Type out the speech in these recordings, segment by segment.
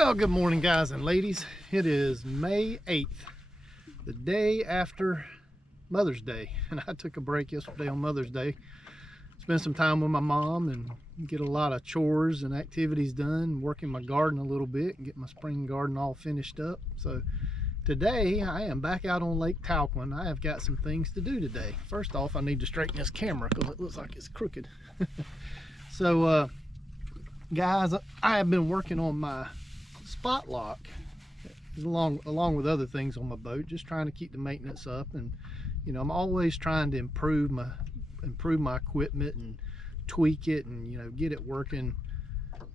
Well, good morning, guys and ladies. It is May 8th, the day after Mother's Day, and I took a break yesterday on Mother's Day. Spent some time with my mom and get a lot of chores and activities done, working my garden a little bit and get my spring garden all finished up. So today I am back out on Lake Talquin. I have got some things to do today. First off, I need to straighten this camera because it looks like it's crooked. So guys, I have been working on my spot lock along with other things on my boat, just trying to keep the maintenance up. And you know, I'm always trying to improve my equipment and tweak it and, you know, get it working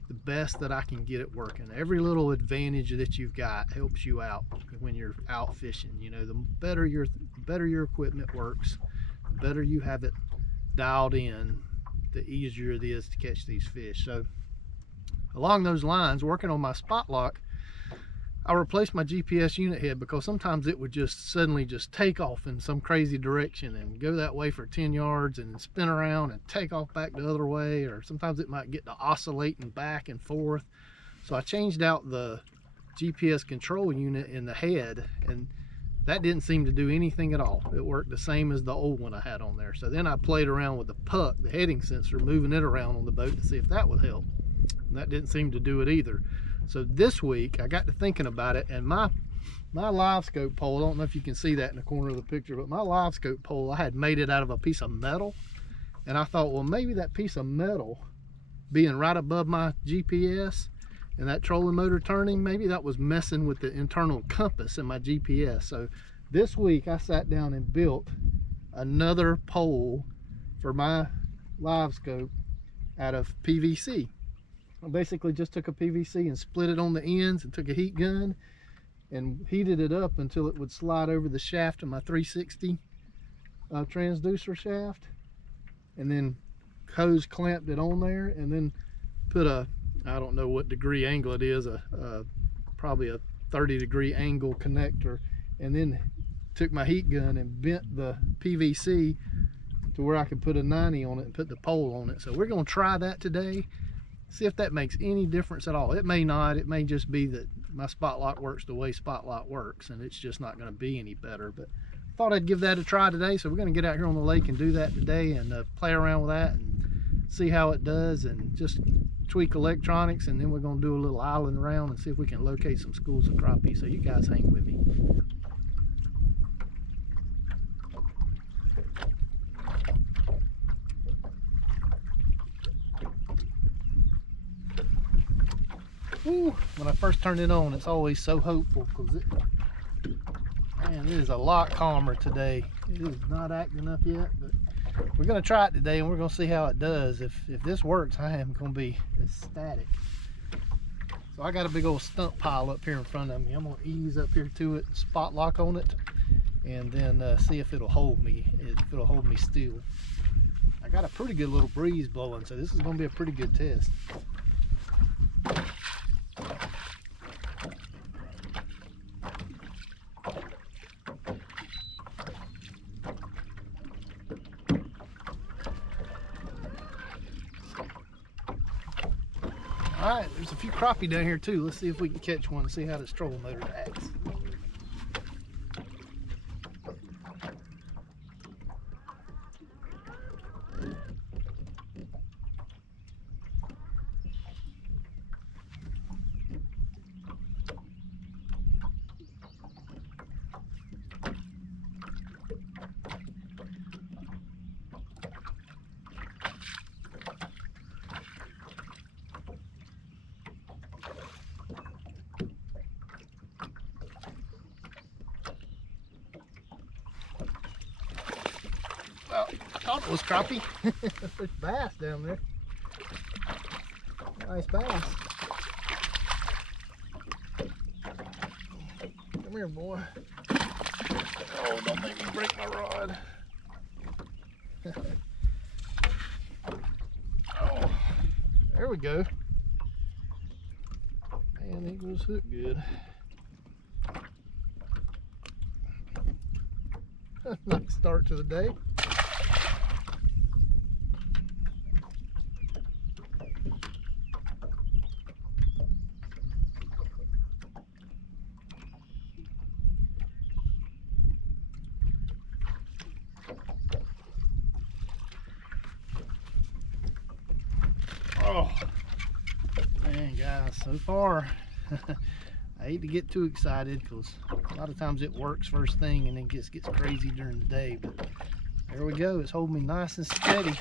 the best that I can get it working. Every little advantage that you've got helps you out when you're out fishing. You know, the better your equipment works, the better you have it dialed in, the easier it is to catch these fish. So along those lines, working on my spot lock, I replaced my GPS unit head because sometimes it would just suddenly just take off in some crazy direction and go that way for 10 yards and spin around and take off back the other way, or sometimes it might get to oscillating back and forth. So I changed out the GPS control unit in the head, and that didn't seem to do anything at all. It worked the same as the old one I had on there. So then I played around with the puck, the heading sensor, moving it around on the boat to see if that would help. And that didn't seem to do it either. So this week I got to thinking about it, and my live scope pole, I don't know if you can see that in the corner of the picture, but my live scope pole, I had made it out of a piece of metal, and I thought, well, maybe that piece of metal being right above my GPS and that trolling motor turning, maybe that was messing with the internal compass in my GPS. So this week I sat down and built another pole for my live scope out of PVC. I basically just took a PVC and split it on the ends and took a heat gun and heated it up until it would slide over the shaft of my 360 transducer shaft, and then hose clamped it on there, and then put a, I don't know what degree angle it is, probably a 30-degree angle connector, and then took my heat gun and bent the PVC to where I could put a 90 on it and put the pole on it. So we're going to try that today, see if that makes any difference at all. It may not. It may just be that my spot lock works the way spot lock works, and it's just not going to be any better. But I thought I'd give that a try today, so we're going to get out here on the lake and do that today, and play around with that and see how it does, and just tweak electronics. And then we're going to do a little island around and see if we can locate some schools of crappie. So you guys hang with me. Ooh, when I first turn it on, it's always so hopeful, because man, it is a lot calmer today. It is not acting up yet, but we're going to try it today, and we're going to see how it does. If this works, I am going to be ecstatic. So I got a big old stump pile up here in front of me. I'm going to ease up here to it, spot lock on it, and then see if it'll hold me, still. I got a pretty good little breeze blowing, so this is going to be a pretty good test. All right, there's a few crappie down here too. Let's see if we can catch one and see how this trolling motor acts. Well, I thought it was crappie. There's bass down there. Nice bass. Come here, boy. Oh, don't make me break my rod. Oh, there we go. Man, Eagles hook good. Nice start to the day. Oh, man, guys, so far, I hate to get too excited because a lot of times it works first thing and then gets crazy during the day. But there we go. It's holding me nice and steady.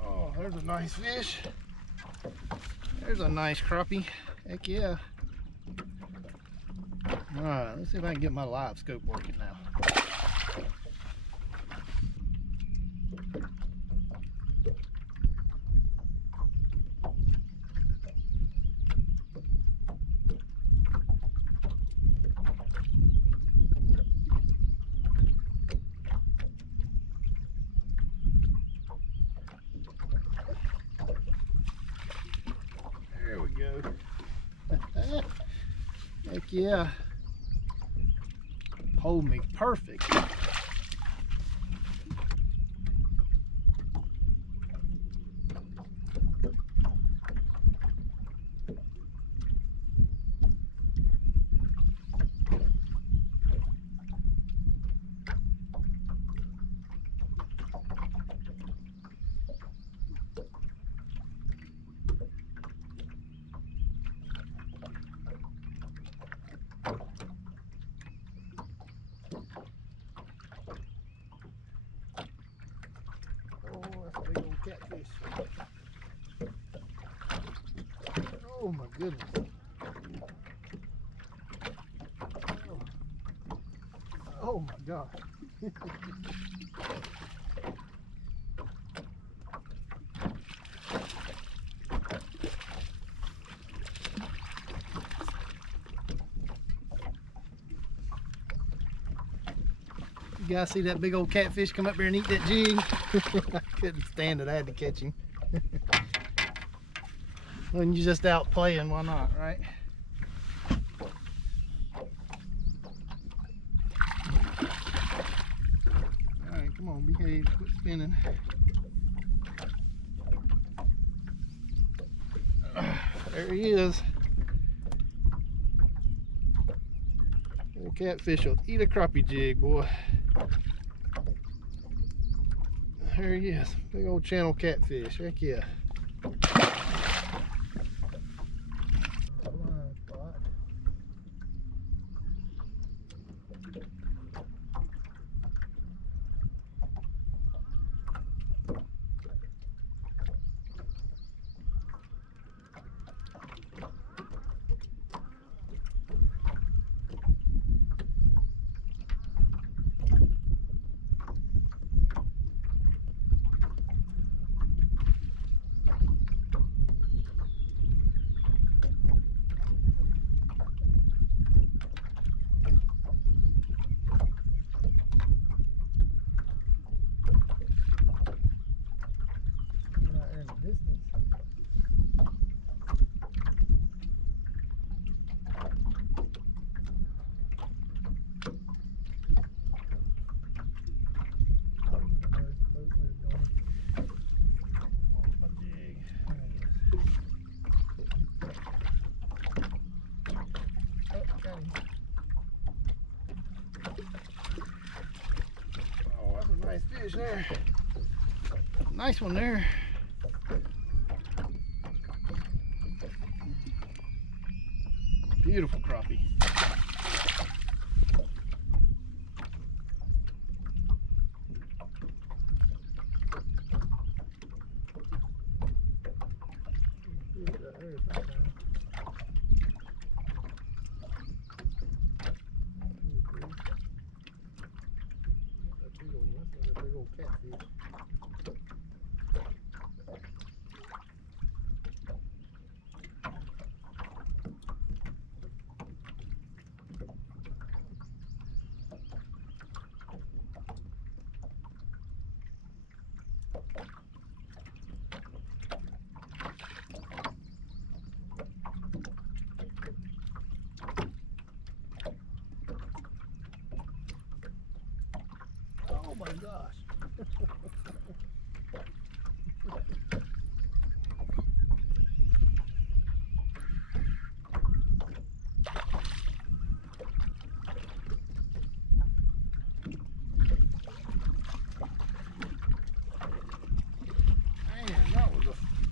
Oh, there's a nice fish. There's a nice crappie. Heck yeah. Alright, let's see if I can get my live scope working now. There we go. Heck yeah. Hold me perfect. Catfish. Oh my goodness. Oh my gosh. You guys see that big old catfish come up there and eat that jig? I couldn't stand it. I had to catch him. When you're just out playing, why not, right? Alright, come on, behave, quit spinning. There he is. Little catfish will eat a crappie jig, boy. There he is, big old channel catfish, heck yeah. Nice fish there. Nice one there. Beautiful crappie. Catfish. Oh my gosh.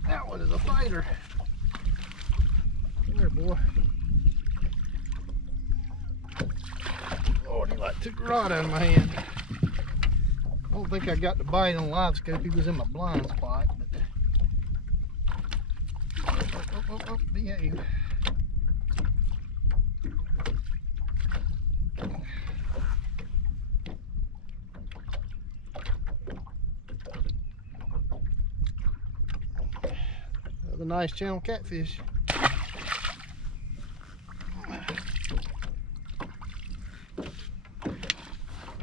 That one is a fighter. Come here, boy. Lord, he like took the rod out of my hand. I don't think I got the bite on live scope. He was in my blind spot. But... Oh, behave. Another nice channel catfish.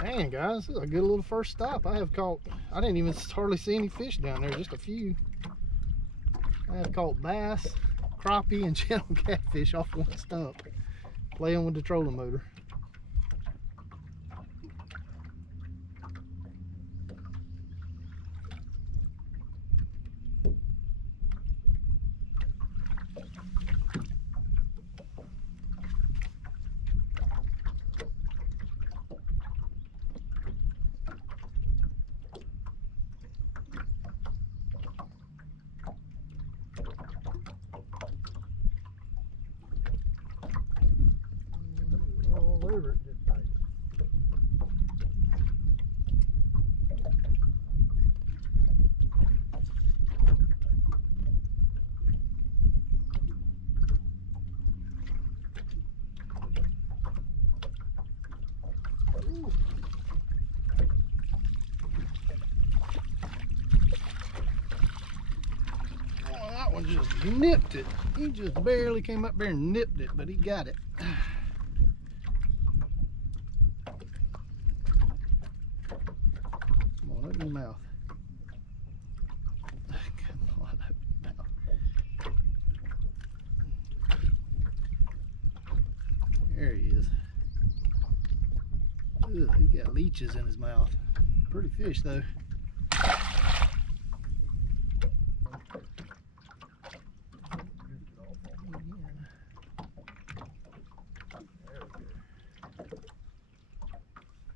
Man, guys, this is a good little first stop. I didn't even hardly see any fish down there, just a few. I have caught bass, crappie, and channel catfish off one stump, playing with the trolling motor. One just nipped it. He just barely came up there and nipped it, but he got it. Come on, open your mouth. Come on, open your mouth. There he is. Ugh, he got leeches in his mouth. Pretty fish though.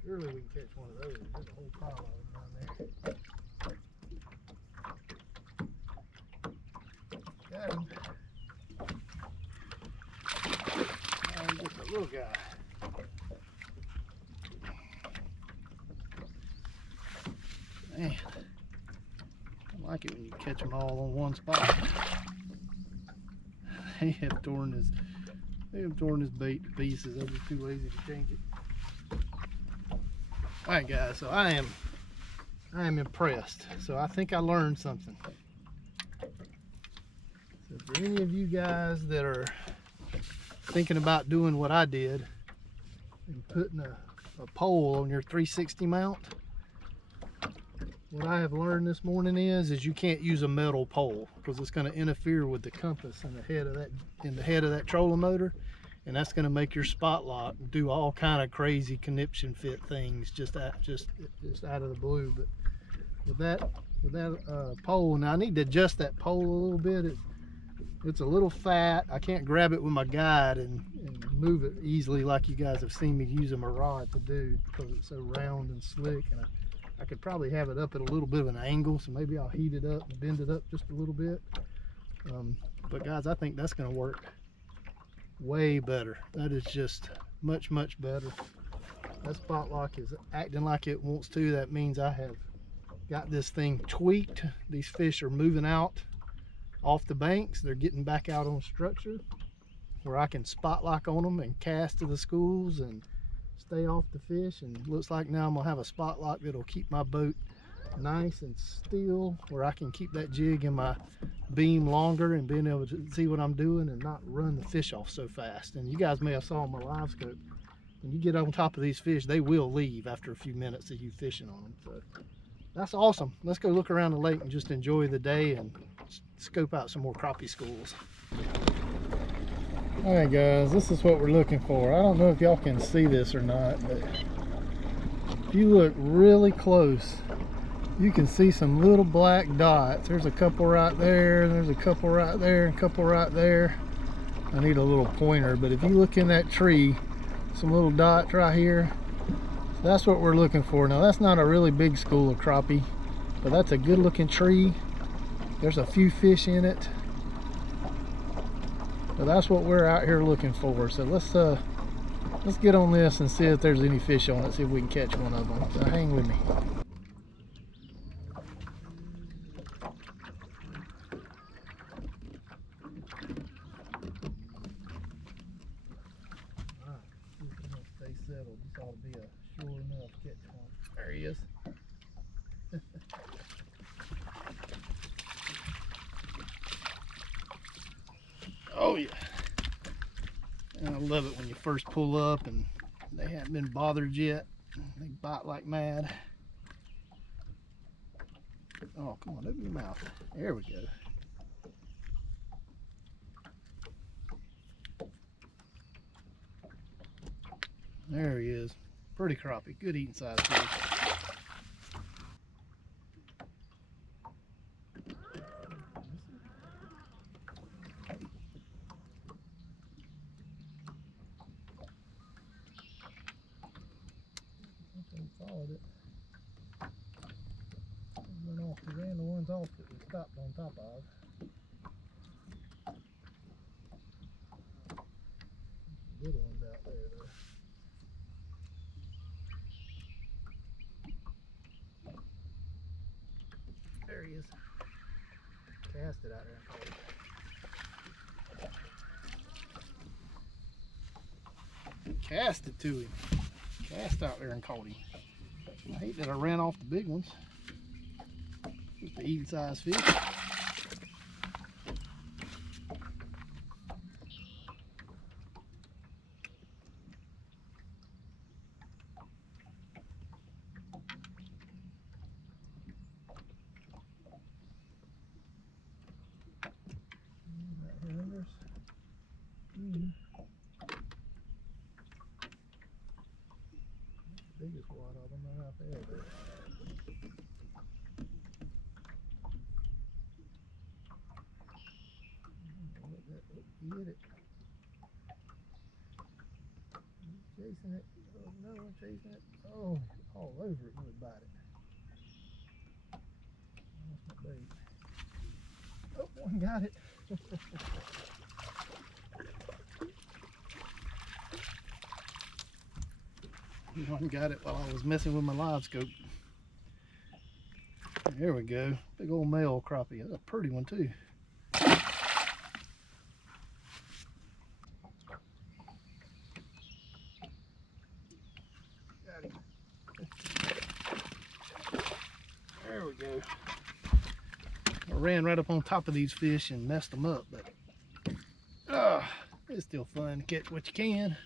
Surely we can catch one of those. There's a whole pile of them down there. Got him. Now we get the little guy. Man, I like it when you catch them all on one spot. They have torn his bait to pieces. I'm just too lazy to change it. Alright guys, so I am impressed. So I think I learned something. So for any of you guys that are thinking about doing what I did and putting a pole on your 360 mount, what I have learned this morning is you can't use a metal pole because it's going to interfere with the compass in the head of that trolling motor. And that's going to make your spot lock do all kind of crazy conniption fit things just out of the blue. But with that pole, now I need to adjust that pole a little bit. It's a little fat. I can't grab it with my guide and move it easily like you guys have seen me using my rod to do because it's so round and slick. And I could probably have it up at a little bit of an angle, so maybe I'll heat it up and bend it up just a little bit. But guys, I think that's going to work way better. That is just much better. That spot lock is acting like it wants to. That means I have got this thing tweaked. These fish are moving out off the banks. They're getting back out on structure where I can spot lock on them and cast to the schools and stay off the fish. And it looks like now I'm gonna have a spot lock that'll keep my boat nice and still, where I can keep that jig in my beam longer and being able to see what I'm doing and not run the fish off so fast. And you guys may have saw on my live scope, when you get on top of these fish, they will leave after a few minutes of you fishing on them. So that's awesome. Let's go look around the lake and just enjoy the day and scope out some more crappie schools. All right guys, this is what we're looking for. I don't know if y'all can see this or not, but if you look really close, you can see some little black dots. There's a couple right there, there's a couple right there, and a couple right there. I need a little pointer, but if you look in that tree, some little dots right here. So that's what we're looking for. Now that's not a really big school of crappie, but that's a good looking tree. There's a few fish in it. So that's what we're out here looking for. So let's get on this and see if there's any fish on it, see if we can catch one of them. So hang with me. Stay settled. This ought to be a sure enough catch one. There he is. Oh yeah. And I love it when you first pull up and they haven't been bothered yet. They bite like mad. Oh, come on, open your mouth. There we go. There he is. Pretty crappie. Good eating size fish. Followed it. Went off the ran the ones off that we stopped on top of. Little ones out there though. There he is. Cast it out there and caught it. Cast it to him. Cast out there and caught him. I hate that I ran off the big ones. Just the eating size fish. Biggest one of them right out there. He hit it. He's chasing it. Oh no, I'm chasing it. Oh, all over it. He would bite it. That's my bait. Oh, one got it. One got it while I was messing with my live scope. There we go. Big old male crappie. That's a pretty one too. Got him. There we go. I ran right up on top of these fish and messed them up, but it's still fun to catch what you can.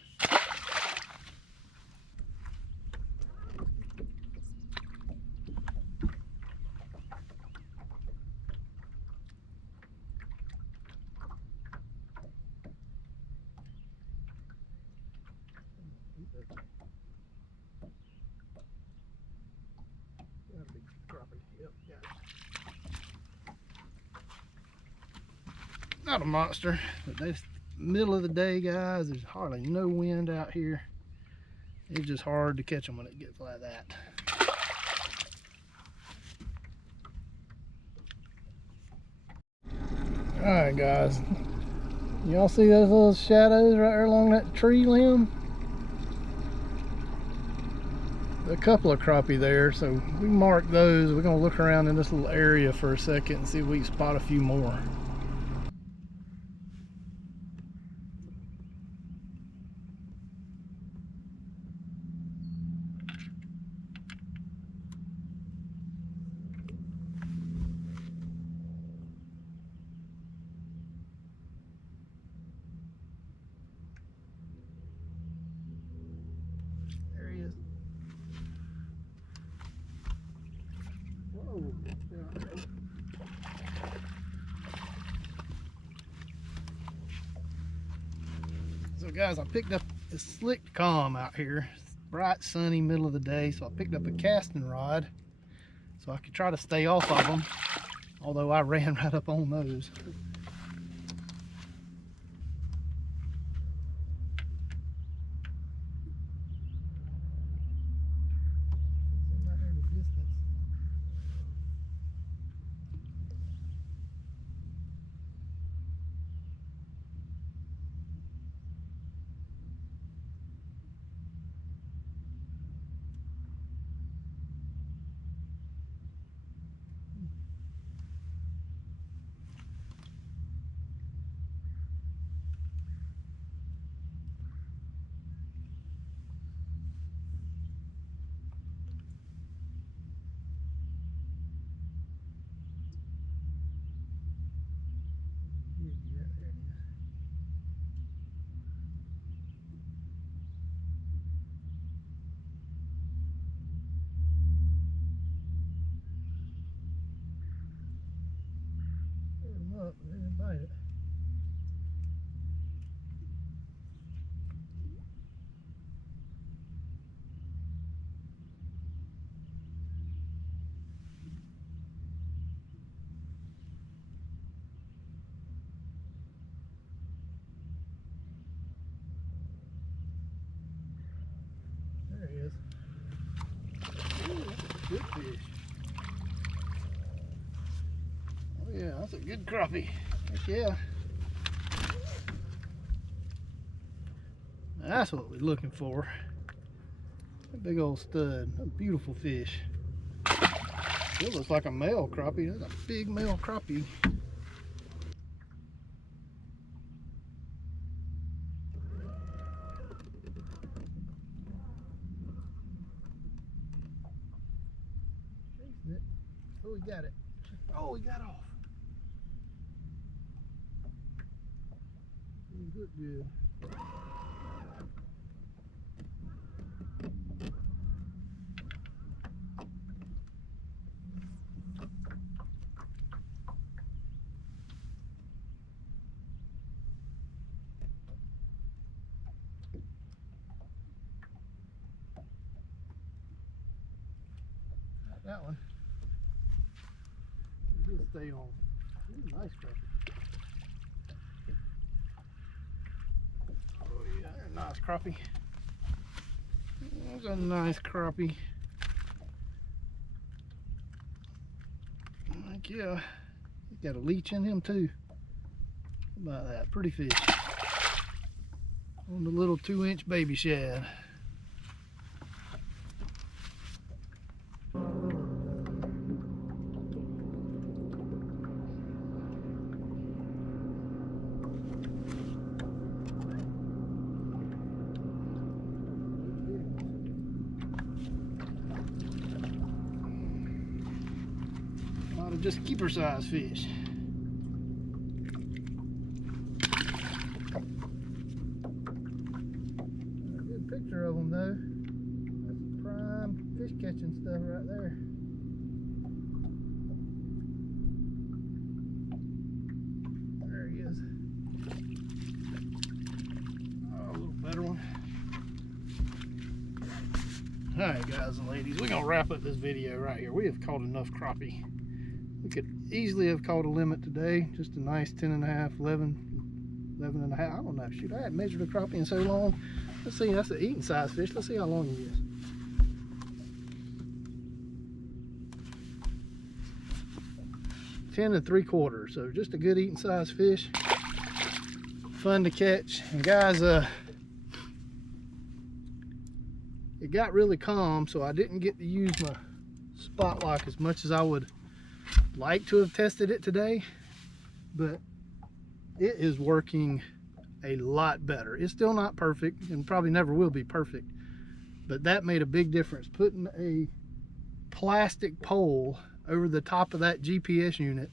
Not a monster, but it's middle of the day, guys. There's hardly no wind out here. It's just hard to catch them when it gets like that. All right, guys. Y'all see those little shadows right there along that tree limb? A couple of crappie there, so we marked those. We're gonna look around in this little area for a second and see if we can spot a few more. There he is. Whoa. So guys, I picked up this slick calm out here. It's bright, sunny, middle of the day, so I picked up a casting rod so I could try to stay off of them, although I ran right up on those. up, but they didn't bite it. There he is. Ooh, that's a good fish. Oh yeah, that's a good crappie. Heck yeah. That's what we're looking for. A big old stud. A beautiful fish. It looks like a male crappie. That's a big male crappie. Chasing it. Oh, we got it. Oh, we got off. Didn't look good. That one. He'll stay on. Ooh, nice crappie. Oh yeah, nice crappie. There's a nice crappie. Heck yeah. He's got a leech in him too. How about that? Pretty fish. On the little 2-inch baby shad. Just keeper size fish. A good picture of them though. That's prime fish catching stuff right there. There he is. Oh, a little better one. Alright guys and ladies, we're gonna wrap up this video right here. We have caught enough crappie. We could easily have caught a limit today, just a nice 10 and a half, 11 and a half. I don't know, shoot, I hadn't measured a crappie in so long. Let's see, that's the eating size fish. Let's see how long he is. Ten and 3/4, so just a good eating size fish. Fun to catch. And guys, it got really calm, so I didn't get to use my spot lock as much as I would like to have tested it today, but it is working a lot better. It's still not perfect and probably never will be perfect, but that made a big difference. Putting a plastic pole over the top of that GPS unit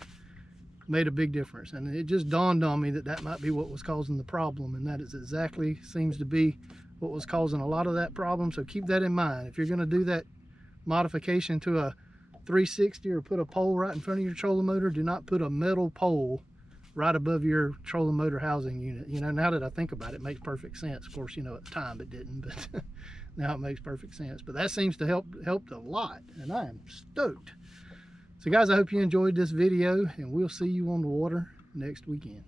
made a big difference, and it just dawned on me that that might be what was causing the problem, and that is exactly seems to be what was causing a lot of that problem. So keep that in mind if you're going to do that modification to a 360 or put a pole right in front of your trolling motor. Do not put a metal pole right above your trolling motor housing unit. You know, now that I think about it, it makes perfect sense. Of course, you know, at the time it didn't, but now it makes perfect sense. But that seems to helped a lot, and I am stoked. So guys, I hope you enjoyed this video, and we'll see you on the water next weekend.